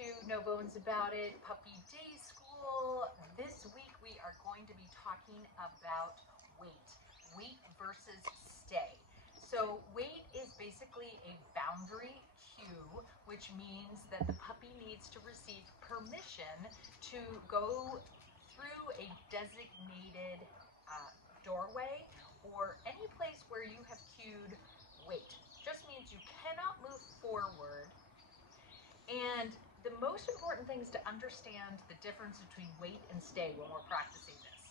to No Bones About It Puppy Day School. This week we are going to be talking about weight versus stay. So weight is basically a boundary cue, which means that the puppy needs to receive permission to go through a designated doorway or any place where you have cued wait. Just means you cannot move forward. And the most important thing is to understand the difference between wait and stay when we're practicing this.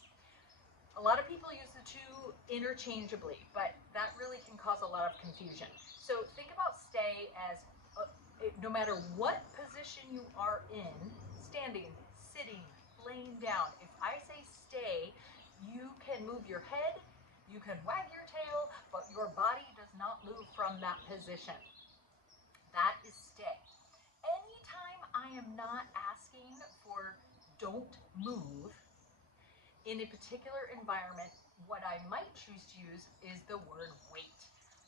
A lot of people use the two interchangeably, but that really can cause a lot of confusion. So think about stay as no matter what position you are in, standing, sitting, laying down, if I say stay, you can move your head, you can wag your tail, but your body does not move from that position. That is stay. Anytime I am not asking for don't move in a particular environment, what I might choose to use is the word wait.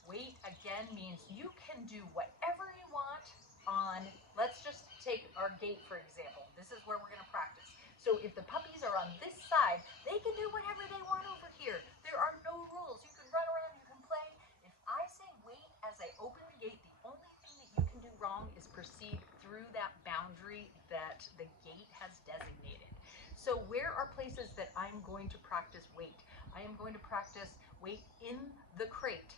Wait again means you can do whatever you want on, let's just take our gate for example. This is where we're going to practice. So if the puppies are on this side, they can do whatever they want over here. There are no rules. You can run around, you can play. If I say wait as I open the gate, the only thing that you can do wrong is proceed through that boundary that the gate has designated. So where are places that I'm going to practice wait? I am going to practice wait in the crate.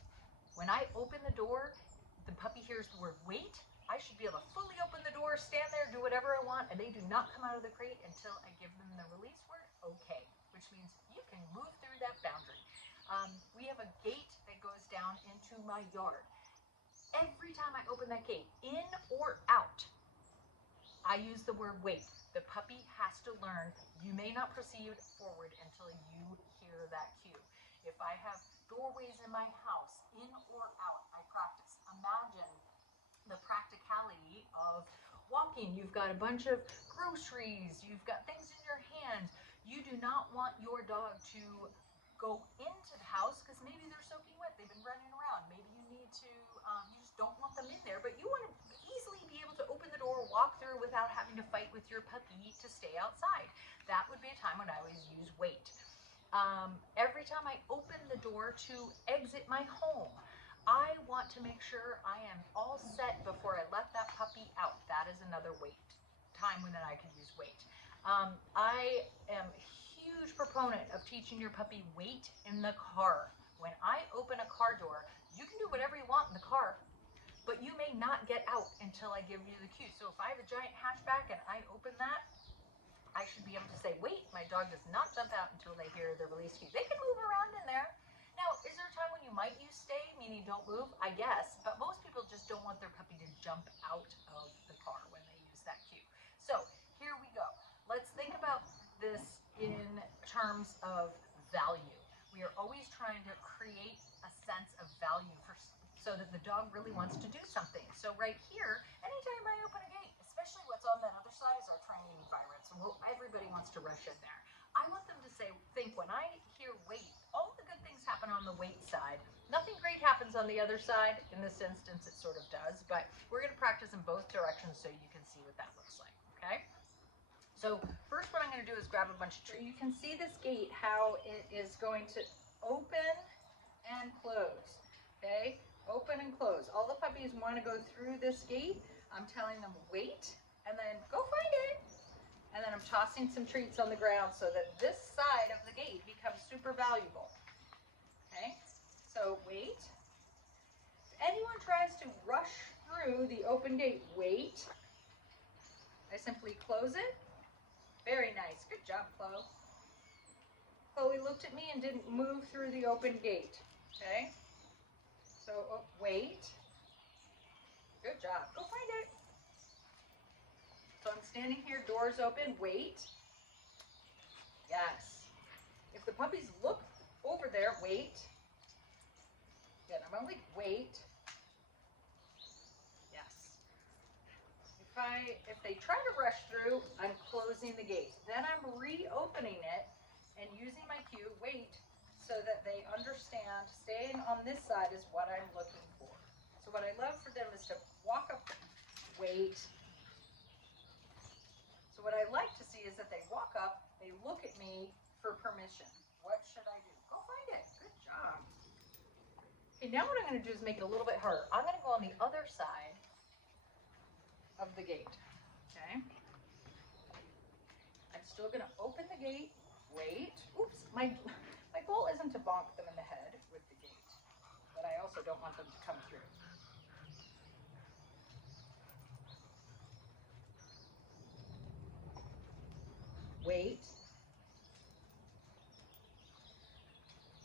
When I open the door, the puppy hears the word wait. I should be able to fully open the door, stand there, do whatever I want, and they do not come out of the crate until I give them the release word, okay, which means you can move through that boundary. We have a gate that goes down into my yard. Every time I open that gate, in or out, I use the word wait. The puppy has to learn you may not proceed forward until you hear that cue. If I have doorways in my house, in or out, I practice. Imagine the practicality of walking. You've got a bunch of groceries, you've got things in your hands. You do not want your dog to go into the house because maybe they're soaking wet, they've been running around. Maybe you need to, you just don't want them in there, but you want to easily be able to open the door, walk through without having to fight with your puppy to stay outside. That would be a time when I always use wait. Every time I open the door to exit my home, I want to make sure I am all set before I let that puppy out. That is another wait time when I could use wait. I am a huge proponent of teaching your puppy wait in the car. When I open a car door, you can do whatever you want in the car, but you may not get out until I give you the cue. So if I have a giant hatchback and I open that, I should be able to say, wait, my dog does not jump out until they hear the release cue. They can move around in there. Now, is there a time when you might use stay, meaning don't move? I guess, but most people just don't want their puppy to jump out of the car when they use that cue. So here we go. Let's think about this in terms of value. We are always trying to create a sense of value so that the dog really wants to do something. So right here, anytime I open a gate, especially what's on that other side is our training environment. So everybody wants to rush in there. I want them to think when I hear wait, all the good things happen on the wait side. Nothing great happens on the other side. In this instance, it sort of does, but we're going to practice in both directions so you can see what that looks like, okay? So first what I'm going to do is grab a bunch of trees. You can see this gate, how it is going to open and close, okay? Open and close. All the puppies want to go through this gate. I'm telling them wait, and then go find it. And then I'm tossing some treats on the ground so that this side of the gate becomes super valuable. Okay, so wait. If anyone tries to rush through the open gate, wait. I simply close it. Very nice. Good job, Chloe. Chloe looked at me and didn't move through the open gate. Okay, so wait. Good job. Go find it. So I'm standing here, doors open, wait. Yes. If the puppies look over there, wait. Good, I'm only wait. Yes. If they try to rush through, I'm closing the gate. Then I'm reopening it and using my cue, wait, so that they understand staying on this side is what I'm looking for. So what I love for them is to walk up, wait, look at me for permission. What should I do? Go find it. Good job. Okay, now what I'm going to do is make it a little bit harder. I'm going to go on the other side of the gate. Okay. I'm still going to open the gate. Wait. Oops. My goal isn't to bonk them in the head with the gate, but I also don't want them to come through. Wait.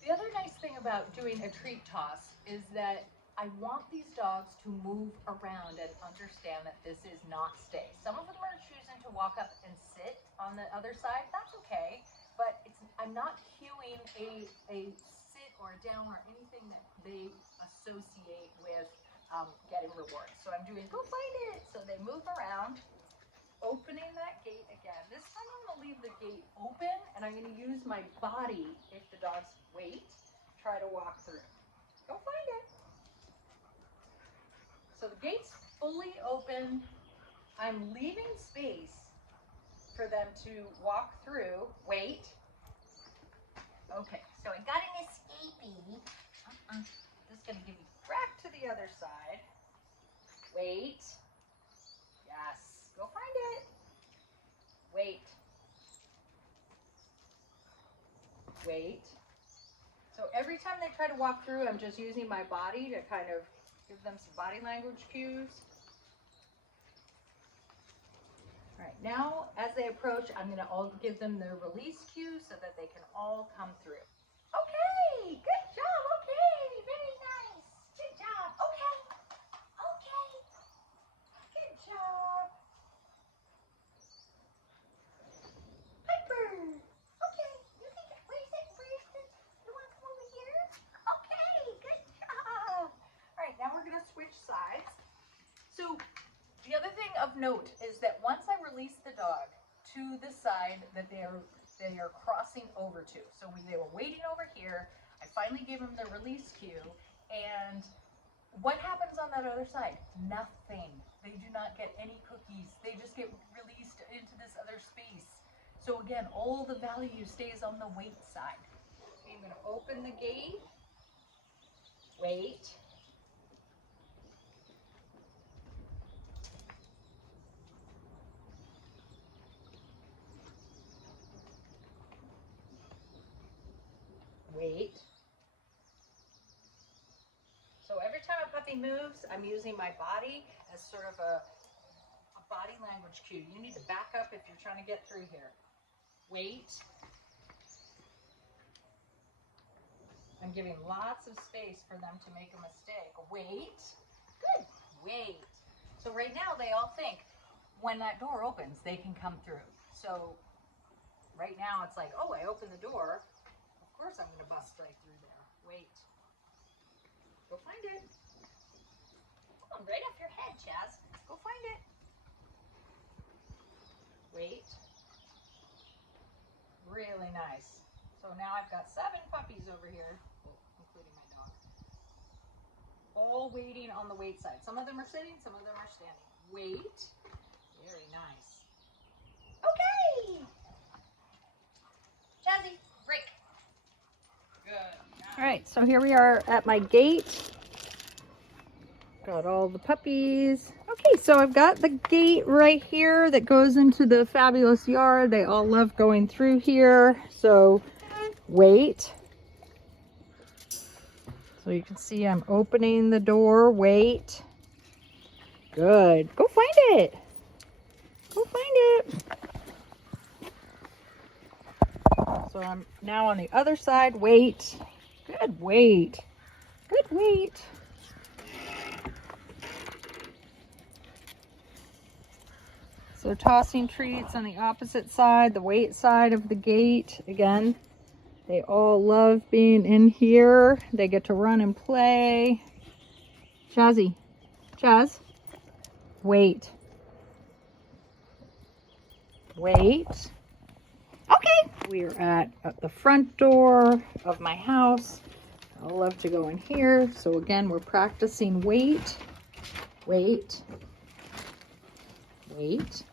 The other nice thing about doing a treat toss is that I want these dogs to move around and understand that this is not stay. Some of them are choosing to walk up and sit on the other side. That's okay, but I'm not cueing a sit or a down or anything that they associate with getting rewards. So I'm doing go find it. So they move around. Opening that gate again. This time I'm going to leave the gate open and I'm going to use my body if the dogs wait, try to walk through. Go find it. So the gate's fully open. I'm leaving space for them to walk through. Wait. Okay, so I got an escapee. Just going to give you back to the other side. Wait. Yes. Go find it. Wait. Wait. So every time they try to walk through, I'm just using my body to kind of give them some body language cues. All right, now as they approach, I'm going to all give them their release cue so that they can all come through. Okay, good job. Okay, very nice. Good job. Okay. Okay. Good job. Switch sides. So the other thing of note is that once I release the dog to the side that they are crossing over to, so they were waiting over here, I finally gave them their release cue, and what happens on that other side? Nothing. They do not get any cookies. They just get released into this other space. So again, all the value stays on the wait side. Okay, I'm going to open the gate. Wait. Wait. So every time a puppy moves, I'm using my body as sort of a body language cue. You need to back up if you're trying to get through here. Wait. I'm giving lots of space for them to make a mistake. Wait. Good. Wait. So right now they all think when that door opens, they can come through. So right now it's like, oh, I opened the door. Of course I'm going to bust right through there. Wait. Go find it. Come on, right off your head, Chaz. Go find it. Wait. Really nice. So now I've got 7 puppies over here, including my dog, all waiting on the wait side. Some of them are sitting, some of them are standing. Wait. Very nice. Okay. Chazzy, break. Good. Nice. All right, so here we are at my gate. Got all the puppies. Okay, so I've got the gate right here that goes into the fabulous yard. They all love going through here. So wait. So you can see I'm opening the door. Wait. Good. Go find it. Go find it. So I'm now on the other side. Wait. Good. Wait. Good. Wait. So tossing treats on the opposite side, the wait side of the gate. Again, they all love being in here. They get to run and play. Chazzy, Chaz, wait. Wait. Okay. We're at the front door of my house. I love to go in here. So again, we're practicing wait, wait, wait.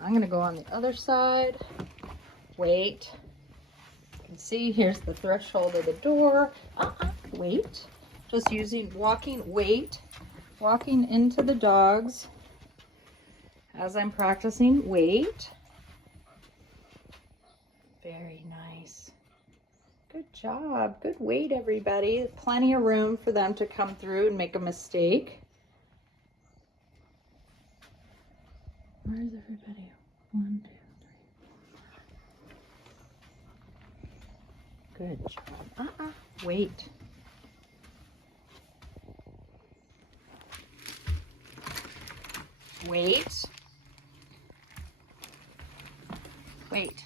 I'm going to go on the other side. Wait. You can see here's the threshold of the door. Wait. Just using walking into the dogs as I'm practicing. Wait. Very nice. Good job. Good wait, everybody. Plenty of room for them to come through and make a mistake. Where's everybody? 1, 2, 3, 4. Good job. Wait. Wait. Wait.